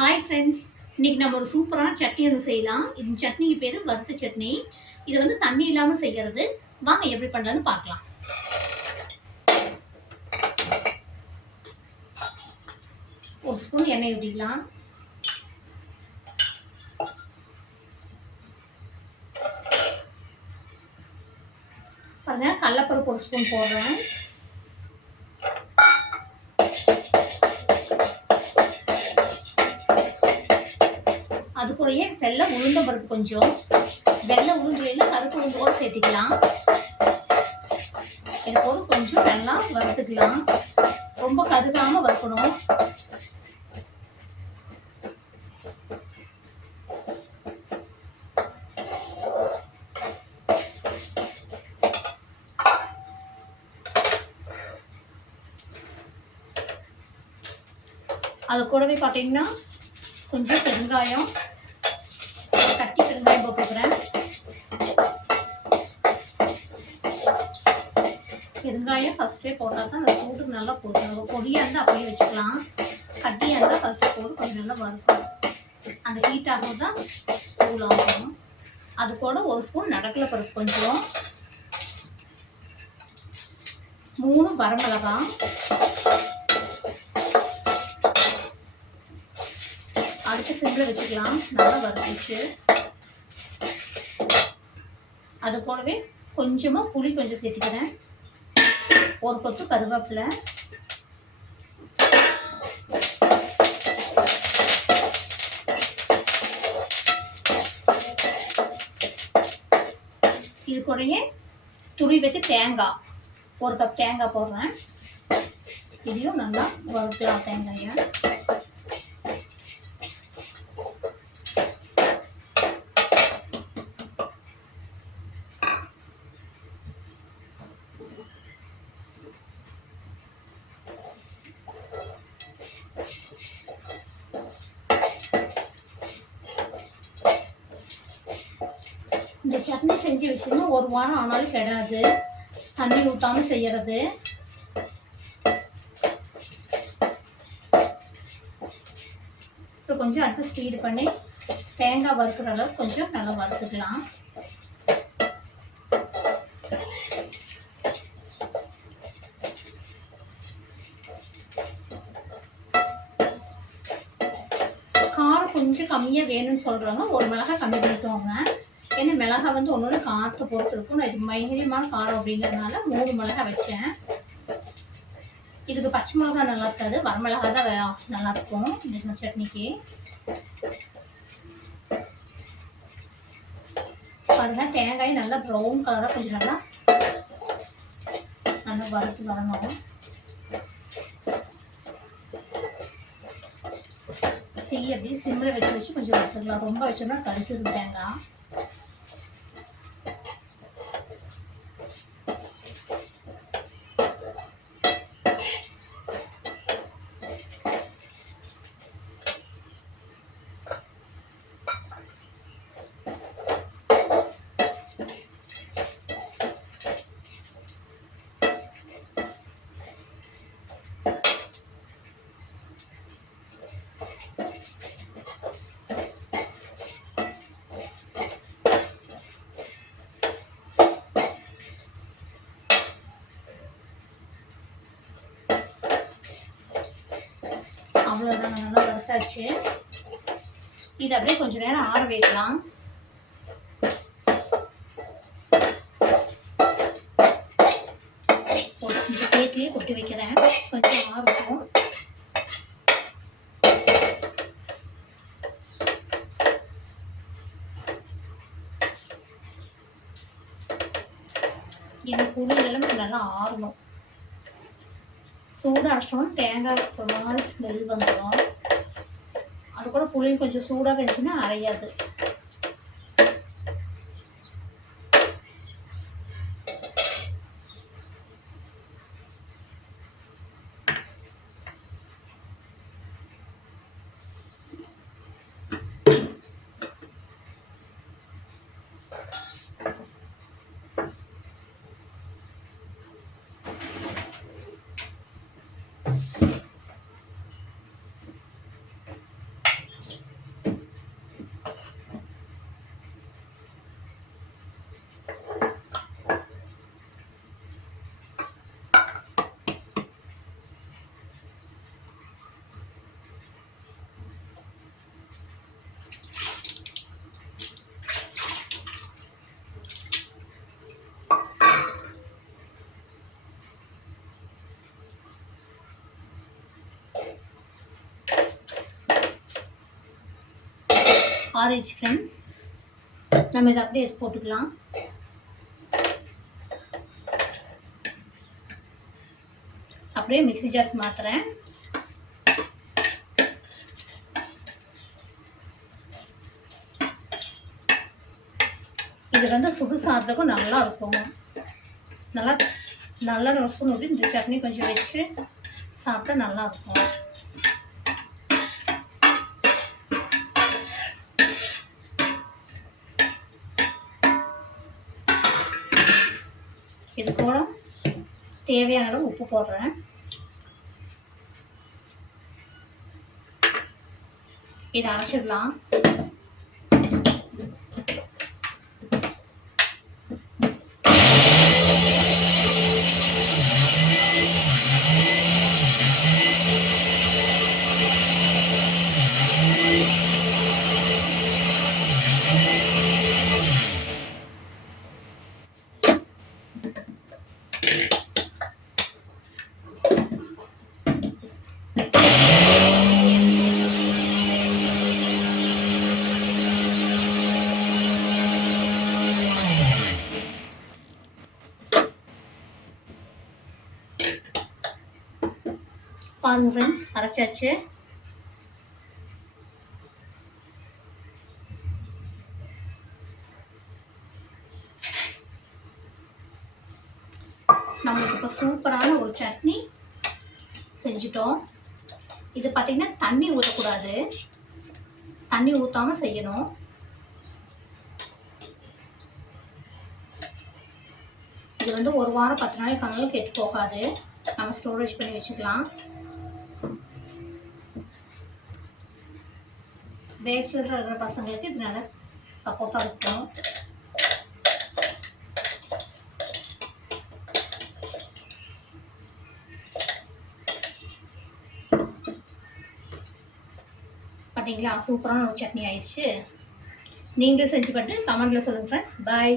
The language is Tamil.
ஹாய் ஃப்ரெண்ட்ஸ், இன்னைக்கு நம்ம ஒரு சூப்பரான சட்னி ஒன்று செய்யலாம். இந்த சட்னிக்கு பேர் வறுத்த சட்னி. இது வந்து தண்ணி இல்லாமல் செய்கிறது. வாங்க எப்படி பண்ணலான்னு பார்க்கலாம். ஒரு ஸ்பூன் எண்ணெய் ஊற்றிக்கலாம். பாருங்க, கடலைப்பருப்பு ஒரு ஸ்பூன் போடுறேன். அது கூடயே வெள்ளை உளுந்த பருப்பு கொஞ்சம், வெள்ளை உளுந்துல கருப்பு உளுந்தோடு சேர்த்துக்கலாம். இது போல கொஞ்சம் நல்லா வறுத்துக்கலாம். ரொம்ப கருகாம வறுக்கணும். அது கூடவே பார்த்தீங்கன்னா கொஞ்சம் பெருங்காயம், கட்டி பெருங்காயம் போட்டுக்கிறேன். பெருங்காயம் ஃபஸ்ட்டே போட்டால் தான் அந்த சூட்டுக்கு நல்லா போடும். பொடியாக இருந்தால் அப்படியே வச்சுக்கலாம். கட்டியாக இருந்தால் ஃபஸ்ட்டு போட்டு கொஞ்சம் நல்லா வறுக்கும். அந்த ஹீட் ஆகும் தான் தூள் ஆகும். அது கூட ஒரு ஸ்பூன் நடக்கலை பருப்பு கொஞ்சம், 3 வரமிளகாய், அடுத்து சிம்பிள் வச்சுக்கலாம். நல்லா வறுத்துச்சு. அது கூடவே கொஞ்சமாக புளி கொஞ்சம் சேர்த்துக்கிறேன். ஒரு கொத்து கருவேப்பிலை, இது கூடயே துருவி வச்சு தேங்காய், ஒரு கப் தேங்காய் போடுறேன். இதையும் நல்லா வறுக்கலாம் தேங்காயை. இந்த சட்னி செஞ்சு வச்சுன்னா ஒரு வாரம் ஆனாலும் கெடாது. தண்ணி ஊற்றாமல் செய்கிறது. இப்போ கொஞ்சம் அடுத்து ஸ்பீடு பண்ணி தேங்காய் வறுக்கிற அளவுக்கு கொஞ்சம் நல்லா வறுத்துக்கலாம். காரம் கொஞ்சம் கம்மியாக வேணும்னு சொல்கிறவங்க ஒரு மிளகாய் கம்மி பண்ணிக்கோங்க. ஏன்னா மிளகாய் வந்து ஒன்று காரத்தை பொறுத்து இருக்கும். நான் இது மைனமான காரம் அப்படிங்கிறதுனால 3 மிளகாய் வச்சேன். இதுக்கு பச்சை மிளகாய் நல்லா இருக்காது, வரமிளகாய் தான் நல்லாயிருக்கும் இந்த சட்னிக்கு. பாருங்க, தேங்காய் நல்லா ப்ரௌன் கலராக கொஞ்சம் நல்லா வறுத்து வரணும். தீ அப்படியே சிம்மில் வச்சு கொஞ்சம் வறுத்துக்கலாம். ரொம்ப வச்சோம்னா கடிச்சிடும் தேங்காய். அவ்வளோதான், நல்லா வறுத்தாச்சு. இது அப்படியே கொஞ்சம் நேரம் ஆற வைக்கலாம். கொஞ்சம் பேசியே கொட்டி வைக்கிறேன், கொஞ்சம் ஆறுக்கும். இந்த புளி எல்லாம் நல்லா ஆறணும். சூடாக அரைச்சோம்னா தேங்காய் ஒரு மாதிரி ஸ்மெல் வந்துடும். அது கூட புளி கொஞ்சம் சூடாக இருந்துச்சுன்னா அரையாது. Orange friends. நம்ம இதை அப்படியே எடுத்து போட்டுக்கலாம். அப்படியே மிக்ஸி ஜாருக்கு மாற்றுறேன். இது வந்து சுடு சாதத்துக்கும் நல்லா இருக்கும். நல்லா ஒரு ஸ்பூன் ஊற்றி இந்த சட்னி கொஞ்சம் வச்சு சாப்பிட்டா நல்லாயிருக்கும். இது கூட தேவையான அளவு உப்பு போடுறேன். இதை அரைச்சிடலாம். பாருங்க ஃப்ரெண்ட்ஸ், அரைச்சாச்சு. நம்மளுக்கு இப்போ சூப்பரான ஒரு சட்னி செஞ்சிட்டோம். இது பார்த்தீங்கன்னா தண்ணி ஊற்றக்கூடாது, தண்ணி ஊற்றாமல் செய்யணும். இது வந்து 1 வாரம் 10 நாளைக்கு ஆனாலும் கெட்டு போகாது. நம்ம ஸ்டோரேஜ் பண்ணி வச்சுக்கலாம். பேச்சுலர் இருக்கிற பசங்களுக்கு இது நல்லா சப்போர்ட்டாக இருக்கும். பார்த்தீங்களா, சூப்பரான ஒரு சட்னி ஆயிடுச்சு. நீங்களும் செஞ்சு பார்த்து கமெண்ட்டில் சொல்லுங்கள் ஃப்ரெண்ட்ஸ். பாய்.